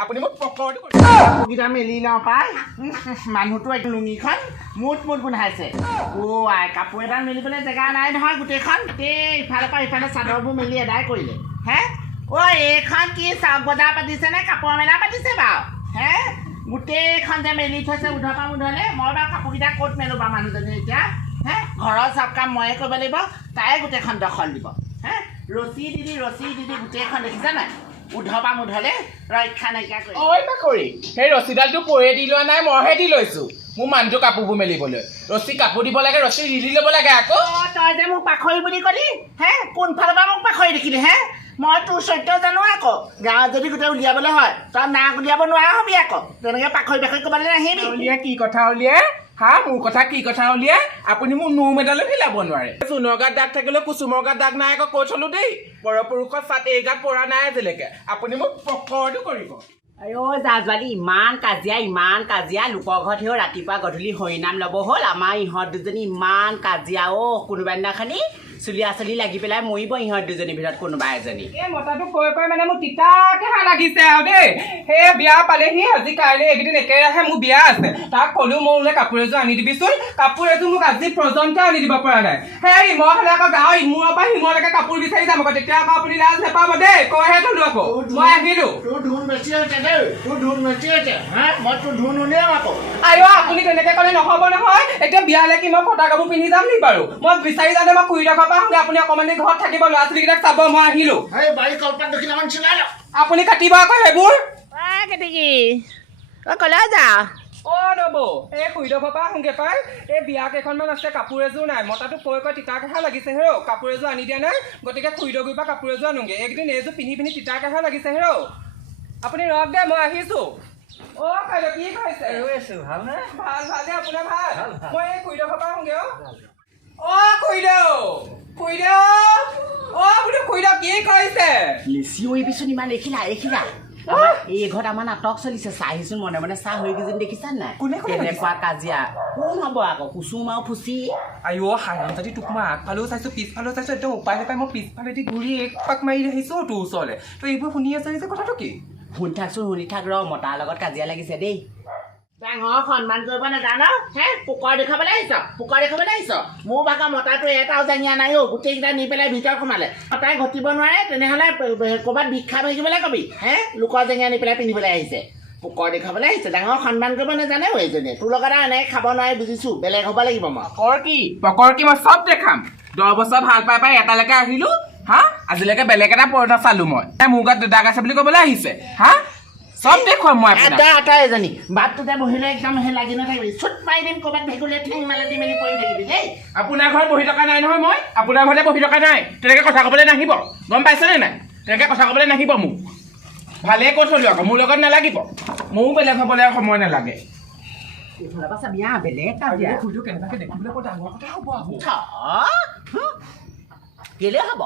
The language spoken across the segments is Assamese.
আপুনি মোক পকৰটো কাপোৰকেইটা মেলি লওঁ পাই মানুহটো এক লুঙিখন মুঠ মুঠ গোন্ধাইছে অ' আই কাপোৰ এডাল মেলিবলৈ জেগা নাই নহয় গোটেইখন গোটেই ইফালৰ পৰা ইফালে চাদৰবোৰ মেলি এদাই কৰিলে হে অ' এইখন কি চাওক বজাৰ পাতিছে নে কাপোৰ মেলা পাতিছে বাৰু হে গোটেইখন যে মেলি থৈছে উধৰ পৰা উধলে মই বাৰু কাপোৰকেইটা ক'ত মেলো বাৰু মানুহজনী এতিয়া হে ঘৰৰ চব কাম ময়ে কৰিব লাগিব তাই গোটেইখন দখল দিব হে ৰছী দি দি ৰছী দি দি গোটেইখন দেখিছা নাই? উধৰ পৰা মুধলে ৰক্ষা নাইকিয়া কৰি ঐ মাকৰি সেই ৰছীডালটো পৰে দি লোৱা নাই মইহে দি লৈছো। মোৰ মানুহটো কাপোৰবোৰ মেলিবলৈ। ৰছী কাপোৰ দিব লাগে ৰছী ৰিলি ল'ব লাগে আকৌ। তই যে মোক পাখৰি বুলি কলি হে কোনফালৰ পৰা মোক পাখৰি দেখিলি হে? মই তোৰ চৰিত্ৰ জানো আকৌ। গাঁৱত যদি গোটেই উলিয়াবলৈ হয় তই নাক উলিয়াব নোৱাৰা হবি আকৌ। তেনেকে পাখৰি পাখৰি ক'বলৈ নাহিবি। উলিয়াই কি কথা উলিয়াই? হা মোৰ কথা কি কথা উলিয়াই? আপুনি মোক নো মেডালো হিলাব নোৱাৰে। চুনৰ গাত দাগ থাকিলেও কুচুমৰ গাত দাগ নাই আকৌ কৈ থলো দেই। পৰপুৰুষৰ চাট এই গাত পৰা নাই আজিলৈকে। আপুনি মোক পকৰটো কৰিব। অ' জাজবালি ইমান কাজিয়া ইমান কাজিয়া। লোকৰ ঘৰত সেও ৰাতিপুৱা গধূলি হৰিনাম ল'ব হ'ল। আমাৰ ইহঁত দুজনী ইমান কাজিয়া অ' কোনোবা দিনাখনি চুলিয়া চুলি লাগি পেলাই মৰিব ইহঁত দুজনীৰ ভিতৰত কোনোবা এজনী। এই মতাটো কৈ কৈ মানে মোৰ তিতাকে হা লাগিছে আৰু দেই। সেই বিয়া পালেহি আজি কাইলৈ এইকেইদিন একেৰাহে মোৰ বিয়া আছে। তাক ক'লো মই বোলে কাপোৰ এযোৰ আনি দিবিচোন। কাপোৰ এযোৰ মোক আজি পৰ্যন্ত আনি দিব পৰা নাই। সেই মই হ'লে আকৌ গাঁৱৰ ইমূৰৰ পৰা সিমূৰলৈকে কাপোৰ বিচাৰি যাম আকৌ। তেতিয়া আকৌ আপুনি লাজ নাপাব দেই। কৈহে থলো আকৌ। মই আহিলো। আইঅ আপুনি তেনেকে ক'লে নহ'ব নহয়। এতিয়া বিয়ালে কি মই ফটা কাপোৰ পিন্ধি যাম নি বাৰু? মই বিচাৰি যাওঁতে মই খুৰী পৰা আহোঁগে আপুনি অকণমান দেৰি ঘৰত থাকিব ল'ৰা ছোৱালীকেইটাক চাব মই আহিলো। বাৰী কলপাত দুখিলামান চিলাই ল আপুনি কাটিব আকৌ সেইবোৰ? কেতেকী তই কলে যা। অ ৰ'ব এই খুৰীডোখৰ পৰা আহোঁগে পাই। এই বিয়া কেইখনমান আছে কাপোৰ এযোৰ নাই। মতাটো কৈ কৈ তিতাকেহা লাগিছে হেৰ কাপোৰ এযোৰ আনি দিয়া নাই গতিকে খুৰীডগুৰিৰ পৰা কাপোৰ এযোৰ আনোগে। এইকেইদিন এইযোৰ পিন্ধি পিন্ধি তিতা কেহা লাগিছে হেৰ আপুনি ৰখ দে মই আহিছোঁ। অ বাইদেউ কি কৈছে ভালনে ভালো ভালো দে আপোনাৰ ভালো। মই এই খুৰীডোখৰ পৰা আহোঁগে অ। অ খুৰীদেউ! খুৰীদেউ অ বোলো খুৰীদেউ কি কৰিছে লিচি উৰিবিচোন ইমান দেখিলা দেখিলা? আমাৰ এই ঘৰত আমাৰ নাটক চলিছে চাহিচোন মনে মনে। চাহ হৈ কেইজনী দেখিছা নাই? কোনে কোনে তেনেকুৱা কাজিয়া। কোন হ'ব আকৌ? কুচুম আৰু ফুচি? আইঅ হাৰাম যদি তোক মই আগফালেও চাইছোঁ পিছফালেও চাইছোঁ একদম উপায় নাপাই মই পিছফালেদি ঘূৰি এক পাক মাৰি আহিছোঁ তোৰ ওচৰলৈ। তই এইবোৰ শুনি আছ যে কথাটো কি? শুনি থাকচোন শুনি থাক ৰ মতাৰ লগত কাজিয়া লাগিছে দেই। ডাঙৰ সন্মান কৰিব নাজান হে পোকৰ দেখুৱাবলৈ আহিছ পোকৰ দেখুৱাবলৈ আহিছ মোৰ ভাগৰ মতাটো এটাও জাঙিয়া নাই অ' গোটেইকেইটা নি পেলাই ভিতৰত সোমালে মতাই ঘটিব নোৱাৰে তেনেহ'লে ক'ৰবাত ভিক্ষা মাগিবলৈ কবি হে লোকৰ জেঙীয়া নি পেলাই পিন্ধিবলৈ আহিছে পোকৰ দেখুৱাবলৈ আহিছে ডাঙৰ সন্মান কৰিব নাজানে অ' এইজনীয়ে তোৰ লগত এনেকৈ খাব নোৱাৰে বুজিছোঁ বেলেগ হ'ব লাগিব মই পকৰ কি পকৰ কি মই চব দেখাম দহ বছৰ ভাল পাই পাই এটালৈকে আহিলোঁ হা আজিলৈকে বেলেগ এটা পৰ্দা চালোঁ মই তাই মোৰ গাত দাগ আছে বুলি ক'বলৈ আহিছে হা চব দেখুৱাম মই আপোনাক। এটা এটা এজনী। বাটটোতে বহিলে একদম সেই লাগি নাথাকিবি। চুট মাৰি দিম ক'ৰবাত ভেকুলীয়ে ঠেং মালে দি মেলি পৰি থাকিবি দেই। আপোনাৰ ঘৰত বহি থকা নাই নহয় মই। আপোনাৰ ঘৰতে বহি থকা নাই। তেনেকৈ কথা ক'বলৈ নাহিব। গম পাইছেনে নাই? তেনেকৈ কথা ক'বলৈ নাহিব মোক। ভালে কৈ থলো আকৌ। মোৰ লগত নালাগিব। মোৰো বেলেগ হ'বলৈ সময় নালাগে। কেনেবাকৈ দেখিবলৈ বৰ ডাঙৰ কথা হ'ব। কেলে হ'ব?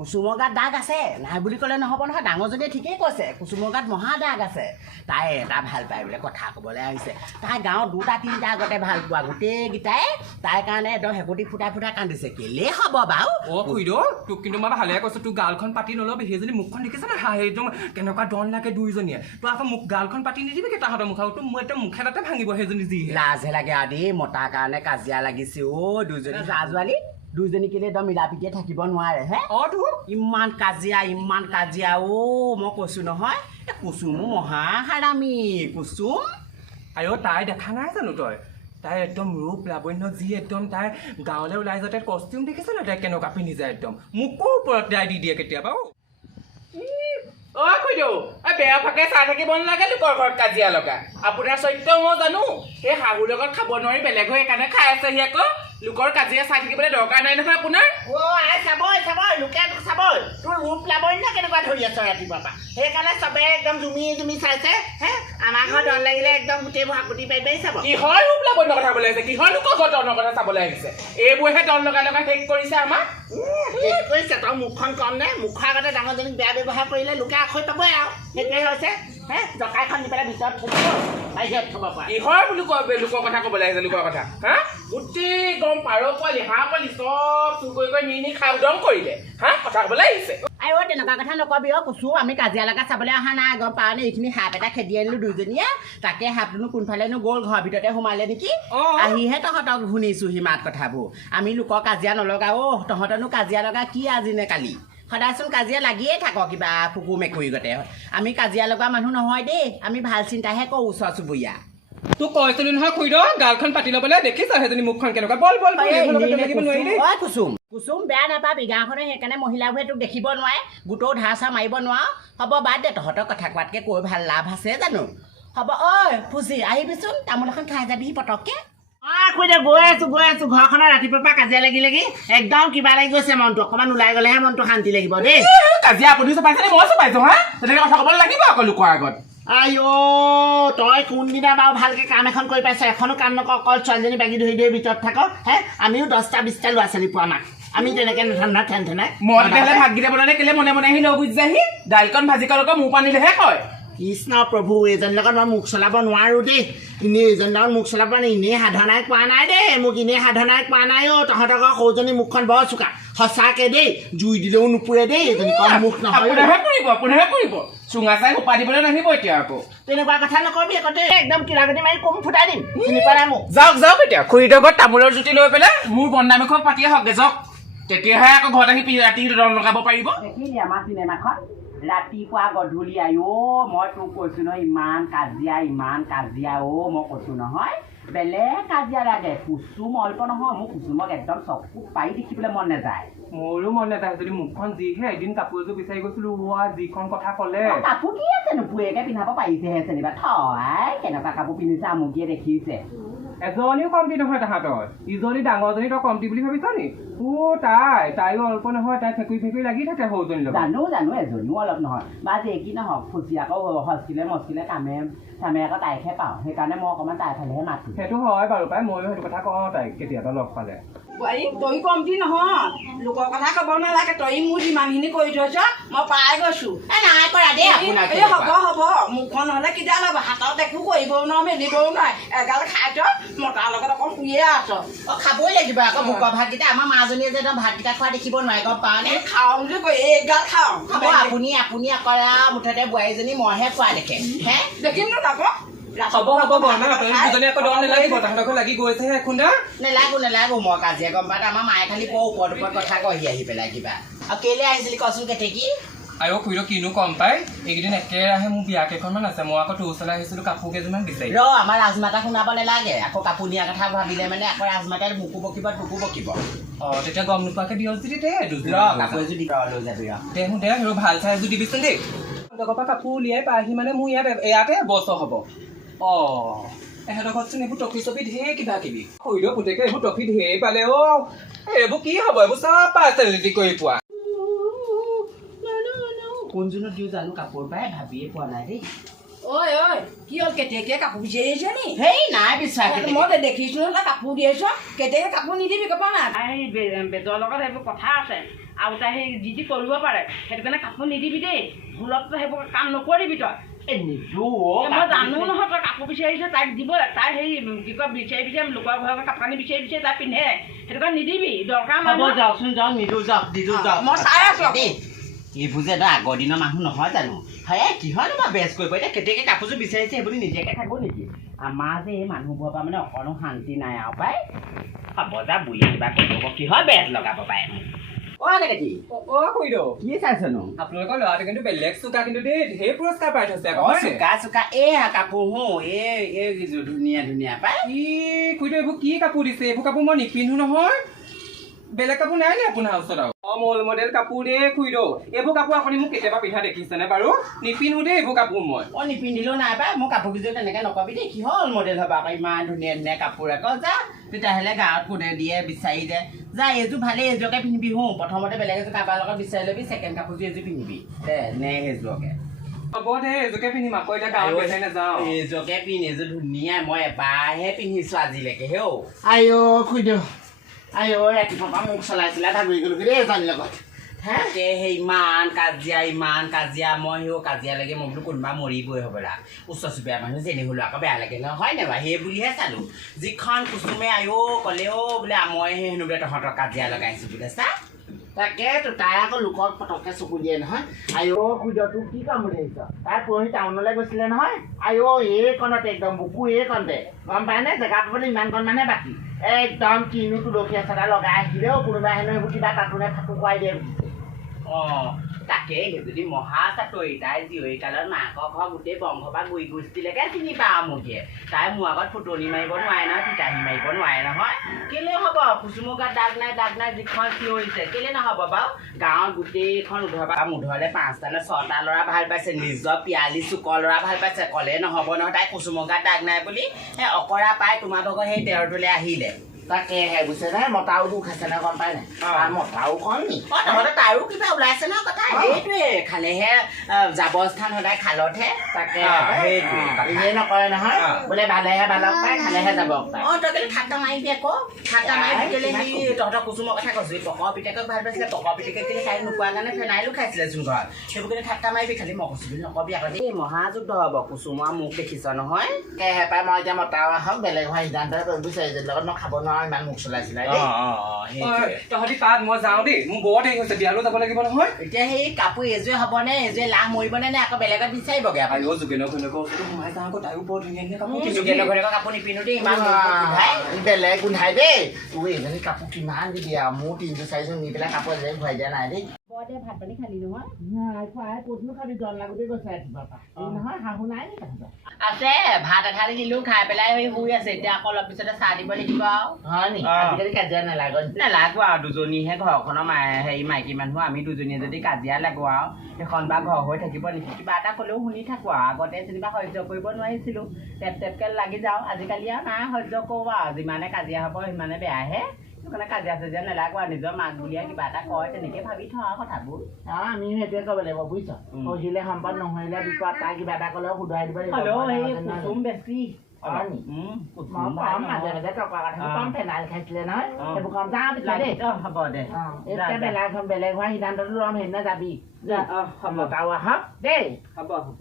কুচুমৰ গাত দাগ আছে। নাই বুলি ক'লে নহ'ব নহয় ডাঙৰজনীয়ে ঠিকেই কৈছে কুচুমৰ গাত মহা দাগ আছে। তাই এটা ভাল পায় বোলে কথা ক'বলৈ আহিছে। তাই গাঁৱত দুটা তিনিটা আগতে ভাল পোৱা গোটেইকেইটাই তাইৰ কাৰণে একদম হেকুটি ফুটাই ফুটাই কান্দিছে। কেলে হ'ব বাৰু অ খুইদেউ তোক কিন্তু মই ভালে কৈছোঁ তোৰ গালখন পাতি নল'বি সেইজনী মুখখন দেখিছ না? হাঁহি একদম কেনেকুৱা ডন লাগে দুইজনীয়ে। তই আকৌ মোক গালখন পাতি নিদিবি কি তাহাঁতৰ মুখ আৰু তোৰ মোৰ একদম মুখে তাতে ভাঙিব সেইজনী যিহে। লাজহে লাগে আৰু দেই মতাৰ কাৰণে কাজিয়া লাগিছে অ' দুজনী জাজোৱালী দুইজনী কেলে একদম মিলা প্ৰীতিয়ে থাকিব নোৱাৰে হে? অ তোৰ? ইমান কাজিয়া ইমান কাজিয়া। অ' মই কৈছোঁ নহয় এই কুচুমো মহা হাৰামী কুচুম। আইঅ তাই দেখা নাই জানো তই? তাই একদম ৰূপ লাৱণ্য যি একদম তাই গাঁৱলৈ ওলাই যাওঁতে কষ্টিউম দেখিছ নাই তাই? কেনেকুৱা পিন্ধি যায় একদম। মোকো ওপৰত দাই দি দিয়ে কেতিয়াবা অ অ খুইদেউ এই বেয়া ফাকে চাই থাকিব নালাগে লোকৰ ঘৰত কাজিয়া লগা। আপোনাৰ চৰিত্ৰ মই জানো সেই শাহুৰ লগত খাব নোৱাৰি বেলেগ হৈ সেইকাৰণে খাই আছেহি আকৌ। লোকৰ কাজিয়া চাই থাকিবলৈ দৰকাৰ নাই নহয় আপোনাৰ? অ' চাবই চাবই লোকে চাবই। তোৰ ৰূপ লাবণ্য কেনেকুৱা ধৰি আছ ৰাতিপুৱাৰ পৰা? সেইকাৰণে চবে একদম জুমি জুমি চাইছে হে? আমাৰ ঘৰত ডন লাগিলে একদম গোটেইবোৰ হাকুটি পাৰি পাৰি চাব। কিহৰ ৰূপ লাৱণ্য কথা ক'বলৈ আহিছে? কিহৰ লোকৰ ঘৰত দনৰ কথা চাবলৈ আহিছে? এইবোৰহে দন লগাই লগাই শেষ কৰিছে আমাক। শেষ কৰিছে। তই মুখখন কম নে? মুখৰ আগতে ডাঙৰজনীক বেয়া ব্যৱহাৰ কৰিলে লোকে আখৈ পাবই আৰু। সেইটোৱে হৈছে। হে জকাইখন নি পেলাই ভিতৰত থ'ব বাহিৰত থ'ব পৰা। কিহৰ বুলি কয় লোকৰ কথা ক'বলৈ আহিছে লোকৰ কথা? হা? গোটেই গম পাৰ পোৱালি হাঁহ পোৱালি চব চুৰ কৰি কৰি নি নি খাই উদং কৰিলে। হা? কথা ক'বলৈ আহিছে। তেনেকুৱা কথা নকবি অ' কুচু আমি কাজিয়া লগা চাবলৈ অহা নাই গম পাওঁ নে এইখিনি সাপ এটা খেদি আনিলোঁ দুইজনীয়ে তাকে সাপটোনো কোনফালেনো গ'ল ঘৰৰ ভিতৰতে সোমালে নেকি। আহিহে তহঁতক শুনিছোঁ সি মাত কথাবোৰ আমি লোকৰ কাজিয়া নলগা অ' তহঁতনো কাজিয়া লগা কি আজি নে কালি সদায়চোন কাজিয়া লাগিয়ে থাক কিবা কুকুৰ মেকুৰী গতে আমি কাজিয়া লগা মানুহ নহয় দেই আমি ভাল চিন্তাহে কৰোঁ ওচৰ চুবুৰীয়া তোক কৈছিলো নহয় খুইদ গালখন পাতি ল'বলৈ দেখিছ সেইজনী মুখখন কেনেকুৱা? বল বল কুচুম কুচুম বেয়া নাপাবি গাঁওখনে সেইকাৰণে মহিলাবোৰে তোক দেখিব নোৱাৰে। গোটও ধাৰ চাৰ মাৰিব নোৱাৰ। হ'ব বাদ দে তহঁতৰ কথা কোৱাতকৈ কৈ ভাল লাভ আছে জানো? হ'ব ঐ ফুচি আহিবিচোন তামোল এখন খাই যাবিহি পটককৈ অঁ খুৰীদে গৈ আছোঁ গৈ আছোঁ। ঘৰখনত ৰাতিপুৱাৰ পৰা কাজিয়া লাগি লাগি একদম কিবা লাগি গৈছে মনটো। অকণমান ওলাই গ'লেহে মনটো শান্তি লাগিব দেই। কাজিয়া আপুনি চপাইছে মই চপাইছো হা? তেনেকে কথা ক'ব লাগিব আকৌ লোকৰ আগত। আই তই কোনদিনা বাৰু ভালকৈ কাম এখন কৰি পাইছ এখনো কাম নকৰ অকল ছোৱালীজনী বাগি ধৰি ধৰি ভিতৰত থাক হে? আমিও দহটা বিছটা ল'ৰা ছোৱালী পোৱা নাই আমি তেনেকৈ নেঠাণ্ডা ঠেন ঠেনাই। মই তেতিয়াহ'লে ভাতকেইটা বনালে কেলে মনে মনে আহি লৈ গুচি যায়হি? দাইলকণ ভাজিকণ আকৌ মোৰ পানীলেহে কয়। কৃষ্ণ প্ৰভু এইজনীৰ লগত মই মুখ চলাব নোৱাৰোঁ দেই। এনেই এইজনীৰ লগত মুখ চলাব নাই এনেই সাধনাই কোৱা নাই দেই। মোক এনেই সাধনাই কোৱা নাই অ' তহঁতৰ ঘৰৰ সৰুজনী মুখখন বৰ চোকা। সঁচাকৈ দেই জুই দিলেও নুপুৰে দেই কম মুখ নহয়। চুঙা চাই সোপা দিবলৈ নাহিব এতিয়া আকৌ। তেনেকুৱা কথা নকবি আকৌ দেই একদম কিলাগতি মাৰি কম ফুটাই দিম। চিনি নাই মোক? যাওক যাওক এতিয়া খুৰীদেউ ঘৰত তামোলৰ জুতি লৈ পেলাই মোৰ বদনাম এখন পাতিয়ে হওকগে যাওক। তেতিয়াহে আকৌ ঘৰত আহি ৰাতি ৰং লগাব পাৰিব। দেখিলি আমাৰ চিনেমাখন? ৰাতিপুৱা গধূলি আই অ' মই তোক কৈছোঁ নহয় ইমান কাজিয়া ইমান কাজিয়া অ' মই কৈছোঁ নহয়। বেলেগ কাজিয়া লাগে কুচুম অল্প নহয় মোৰ কুচুমক একদম চকু পাৰি দেখিবলৈ মন নাযায়। মোৰো মন নাযায় যদি মুখখন যিহে এদিন কাপোৰ এযোৰ বিচাৰি গৈছিলো হোৱা যিখন কথা ক'লে। অ, কাপোৰ কি আছে নুপুৰেকে পিন্ধাব পাৰিছেহে যেনিবা। থয় কেনেকুৱা কাপোৰ পিন্ধিছে আমুকিয়ে দেখিছে। এজনীও কমটি নহয় তাহাঁতৰ। ইজনী ডাঙৰজনী তই কমটি বুলি ভাবিছ নি? ও তাই তাইও অল্প নহয় তাই ফেকুৰি ফেকুৰি লাগি থাকে সৰুজনীৰ লগত। জানো জানো এজনীও অলপ নহয়। বা যে কি নহওক ফুচি আকৌ হস্কিলে মস্কিলে কামে চামে আকৌ তাইকহে পাওঁ। সেইকাৰণে মই অকণমান তাইৰ ফালেহে মাতো। সেইটো হয় বাৰু পাই ময়ো সেইটো কথা কওঁ তাইক কেতিয়াবা লগ পালে। বোৱাৰী তই কমটি নহয়। লোকৰ কথা ক'ব নালাগে তই মোৰ যিমানখিনি কৰি থৈছ মই পাই গৈছো। এ নাই কৰা দেই এই হ'ব হ'ব। মুখখন নহ'লে কিডাল হ'ব হাতত একো কৰিবও নোৱাৰো মেলিবও নোৱাৰে। এগাল খাই থ মতাৰ লগত অকণ শুয়ে আছ। অ খাবই লাগিব আকৌ ভোকৰ ভাতকেইটা। আমাৰ মাজনীয়ে যে ভাতকেইটা খোৱা দেখিব নোৱাৰে গম পাওঁ নে? এই খাওঁ বুলি কৈ এইগাল খাওঁ। হ'ব আপুনি আপুনি অকল মুঠতে বোৱাৰীজনী মইহে খোৱা দেখে। হে? দেখিম ন তাকো হ'ব হ'ব বৰমা আপোনালোক দুজনী আকৌ দম নেলাগিব তাহাঁতৰ ঘৰ লাগি গৈছেহে খুন্দা নেলাগো নেলাগো মই কাজিয়া গম পাওঁ আমাৰ মায়ে খালি বৰ ওপৰত ওপৰত কথা কয়হি আহি পেলাই কিবা আৰু কেলে আহিছিলি কচোন কেতেকী আয়ো খুৰীৰ কিনো কম পাই এইকেইদিন একেৰাহে মোৰ বিয়া কেইখনমান আছে মই আকৌ তোৰ ওচৰলৈ আহিছিলো কাপোৰ কেইযোৰমান বিচাৰি ৰ আমাৰ ৰাজমাতা শুনাব নেলাগে আকৌ কাপোৰ নিয়াৰ কথা ভাবিলে মানে আকৌ ৰাজমাতাই মোকো বকিব তোকো বকিব অ তেতিয়া গম নোপোৱাকে দিয় যদি দে ৰ দুযোৰ কাপোৰ এযোৰ দি ৰ লৈ যাবি ৰ দে মোৰ দে আৰু ভাল চাই এযোৰ দিবিচোন দেই তহঁতৰ পৰা কাপোৰ উলিয়াই পাহি মানে মোৰ ইয়াত ইয়াতে বছৰ হ'ব অ এহেঁতৰ ঘৰতচোন এইবোৰ টফি চফি ঢেৰ কিবা কিবি। সৰিয়হ পুতেকে এইবোৰ টফি ঢেৰ পালে অ এইবোৰ কি হ'ব এইবোৰ চব পাৰ্চেলিটি কৰি পোৱা। কোনজনত দিওঁ জানো কাপোৰ পাই ভাবিয়ে পোৱা নাই দেই। ঐ ঐ কি হ'ল কেতিয়াকে কাপোৰ বিচাৰি আহিছ নি? হেই নাই বিচৰা। মই দেখিছো নহয় কাপোৰ দি আহিছ। কেতিয়াকে কাপোৰ নিদিবি কপা নাই? বেজৰ লগত সেইবোৰ কথা আছে। আৰু তাই সেই যি যি কৰিব পাৰে সেইটো কাৰণে কাপোৰ নিদিবি দেই। ভুলত তই সেইবোৰ কাম নকৰিবি তই। নিদো মই জানো নহয় তই কাপোৰ বিচাৰি তাইক দিব তাই সেই কি কয় বিচাৰি বিচাৰি লোকৰ ঘৰৰ কাপোৰ কানি বিচাৰি বিচাৰি তাই পিন্ধে। সেইটো কাৰণে নিদিবি দৰকাৰ হ'ব মানুহ যাওকচোন যাওক নিদো যাওক দিদো যাওক। মই চাই আছো। দেই এইবোৰ যে ন আগৰ দিনৰ মানুহ নহয় জানো? হয় কিহৰনো বা বেচ কৰিব? এতিয়া কেতিয়াকে কাপোৰযোৰ বিচাৰিছে সেইবুলি নিদিয়াকৈ থাকোঁ নেকি? আমাৰ যে এই মানুহবোৰৰ পৰা মানে অকণো শান্তি নাই আৰু পাই। হ'ব যা বুঢ়ী কিবা কৰিব কিহৰ বেজ লগাব পাৰে মোক? অ কেতেকী অ খুৰীদেউ কি চাইছনো? আপোনালোকৰ ল'ৰাটো কিন্তু বেলেগ চোকা কিন্তু দেই ঢেৰ পুৰস্কাৰ পাই থৈছে আকৌ অ হয়নে? চোকা চোকা এয়া কাপোৰ হো এই এই কিযোৰ ধুনীয়া ধুনীয়া পাই। ই খুৰীদেউ এইবোৰ কি কাপোৰ দিছে? এইবোৰ কাপোৰ মই নিপিন্ধো নহয়। বেলেগ কাপোৰ নাই নি আপোনাৰ ওচৰত আৰু? অমল মডেল কাপোৰ দেই খুৰীদেউ এইবোৰ কাপোৰ আপুনি মোক কেতিয়াবা পিন্ধা দেখিছেনে বাৰু? নিপিন্ধো দেই এইবোৰ কাপোৰ মই। অ নিপিন্ধিলেও নাই পাই। মোৰ কাপোৰ কেইযোৰ তেনেকৈ নকবি দেই। কিহৰ মডেল হ'ব আকৌ? ইমান ধুনীয়া ধুনীয়া কাপোৰ আকৌ যা। তেতিয়াহ'লে গাঁৱত কোনে দিয়ে বিচাৰি দে। যা এইযোৰ ভালেই এইযোৰকে পিন্ধিবি হো। প্ৰথমতে বেলেগ এযোৰ কাৰোবাৰ লগত বিচাৰি ল'বি ছেকেণ্ড কাপোৰযোৰ এযোৰ পিন্ধিবি। দে নে সেইযোৰকে হ'ব দে এইযোৰকে পিন্ধিম। আকৌ এতিয়া গাঁৱত নাযাওঁ এইযোৰকে পিন্ধি এইযোৰ ধুনীয়া। মই এবাৰহে পিন্ধিছোঁ আজিলৈকে হেও। আইঅ খুইদেউ আইঅ ৰাতিপুৱাৰ পৰা মোক চলাই চলাই ভাগৰি গ'লো দেই এজনীৰ লগত। তাকে সেই ইমান কাজিয়া ইমান কাজিয়া। মই সেই কাজিয়া লাগে মই বোলো কোনোবা মৰিবই হ'বলা ওচৰ চুবুৰীয়া মানুহ যেনে হ'লেও আকৌ বেয়া লাগে নহয় হয় নাই বাৰু? সেই বুলিহে চালোঁ। যিখন কুচুমে ক'লে অ' বোলে মই সেই হেনো বোলে তহঁতৰ কাজিয়া লগাইছোঁ বোলে চা। তাকেতো তাই আকৌ লোকক পটককৈ চকু দিয়ে নহয়। আইঅ খুদ তোক কি কাম বুলি ভাবিছ তাই পৰহি টাউনলৈ গৈছিলে নহয়। আইঅ এইকণতে একদম বুকু এইকণতে গম পায়নে জেগা পাবলৈ ইমানকণ মানে বাকী। একদম কিনো তুলসী আচাৰ লগাই আহিলেও কোনোবাই হেনো সেইবোৰ কিবা কাটোনে ফাটো খুৱাই দিয়ে। তাকে যদি মহা চাতৰি তাই জীয়ৰী কালত মাকৰ ঘৰ গোটেই বংশ বা গুৰি গোষ্ঠীলৈকে চিনি পাওঁ মোকে। তাই মোৰ আগত ফুটনি মাৰিব নোৱাৰে নহয় ফিটাহি মাৰিব নোৱাৰে নহয়। কেলে হ'ব? কুচুমৰ গাত দাগ নাই দাগ নাই যিখন চিঞৰিছে কেলে নহ'ব বাৰু? গাঁৱত গোটেইখন উধৰ পৰা মুধৰলৈ পাঁচটা নে ছটা ল'ৰা ভাল পাইছে নিজৰ পিয়ালি চুকৰ ল'ৰা ভাল পাইছে। ক'লে নহ'ব নহয় তাই কুচুমৰ গাত দাগ নাই বুলি। সেই অকৰা পাই তোমাৰ ভাগৰ সেই তেৰটোলৈ আহিলে। তাকেহে বুজিছে নাই মতাও দুখ আছে নে গম পাই নাই? মতাও কম নি? অ নহ'লে তাৰো কিবা ওলাইছে ন কথা সেইটোৱে খালেহে যাব স্থান সদায় খালতহে তাকে। এনেই নকৰে নহয় অ। বোলে ভালেহে ভালক পায় খালেহে যাব পায় অ তই কেলে ঠাট্টা মাৰিবি আকৌ? ঠাট্টা মাৰিবি কেলে সি তহঁতৰ কুচুমৰ কথা কৈছো পকৰ পিতেকক ভাল পাইছিলে পকৰ পিতেকে কেলে তাইক নোপোৱা কাৰণে ফেনাইলো খাইছিলে চোন ঘৰত সেইবোৰ কেলে ঠাট্টা মাৰিবি খালি মই কৈছো বুলি নকবি আকৌ দেই। মহাযুদ্ধ হ'ব কুচুমৰ মুখ দেখিছ নহয়? তাকেহে পাই মই এতিয়া মতাও আহক বেলেগ হোৱা সিদ্ধান্ত কৰিব বিচাৰিছো লগত মই খাব নোৱাৰো। ইমান মুখ চলাইছিলে দেই। তহঁতি তাত মই যাওঁ দেই। মোৰ বৰ দেৰি হৈছে বিয়ালৈ যাব লাগিব নহয়। এতিয়া সেই কাপোৰ এযোৰে হ'বনে এযোৰে লাহ মৰিবনে নে আকৌ বেলেগত বিচাৰিবগে আপুনি? আইঅ যোগেনৰ ঘৈণীয়েকৰ ওচৰতো সোমাই যাওঁ আকৌ তাইও বৰ ধুনীয়া ধুনীয়া কাপোৰ যোগেনৰ ঘৈণীয়েকৰ কাপোৰ নিপিন্ধো দেই ইমান গোন্ধাই বেলেগ গোন্ধাই দেই। তোৰ এইজনী কাপোৰ কিমান দিবি আৰু মোৰ তিনিযোৰ চাৰিযোৰ নি পেলাই কাপোৰ এযোৰ ঘূৰাই দিয়া নাই দেই। ভাত পানী খালি নহয়। নাই খোৱাই ক'তনো খাবি জল লাগোতে গৈছে ৰাতিপুৱাৰ পৰা। এই নহয় শাহু নাই নি তহঁতৰ? আছে ভাত এথালি দিলো খাই পেলাই সেই শুই আছে। এতিয়া আকৌ অলপ পিছতে চাহ দিব লাগিব আৰু। হয় নি? অ। আজিকালি কাজিয়া নালাগত নালাগো আৰু দুজনীহে ঘৰখনৰ হেৰি মাইকী মানুহ আমি দুজনীয়ে যদি কাজিয়া লাগো আৰু সেইখন বা ঘৰ হৈ থাকিব নেকি? কিবা এটা ক'লেও শুনি থাকো আৰু। আগতে যেনিবা সহ্য কৰিব নোৱাৰিছিলোঁ। টেপ টেপকৈ লাগি যাওঁ। আজিকালি আৰু নাই সহ্য কৰোঁ আৰু। যিমানে কাজিয়া হ'ব সিমানে বেয়াহে। কাৰণে কাজিয়া চাজিয়া নালাগো আৰু নিজৰ মাক বুলিয়ে কিবা এটা কয় তেনেকৈ ভাবি থওঁ আৰু কথাবোৰ অ আমিও সেইটোৱে ক'ব লাগিব বুজিছ। পঢ়িলে সম্পদ নহৰিলে বিপদ তাই কিবা এটা ক'লেও শুধৰাই দিব লাগিব হ'লেও সেই নাজানো। কুচুম বেছি মাজে। মাজে টকা কথা। কম ফেনাইল খাইছিলে নহয়। সেইবোৰ কম যাওঁ দেই হ'ব দে এতিয়া। বেলেগ বেলেগ হোৱা সিদ্ধান্তটো ল'ম সেইদিনা যাবি যা, অ, হ'ব আহক দেই হ'ব হ'ব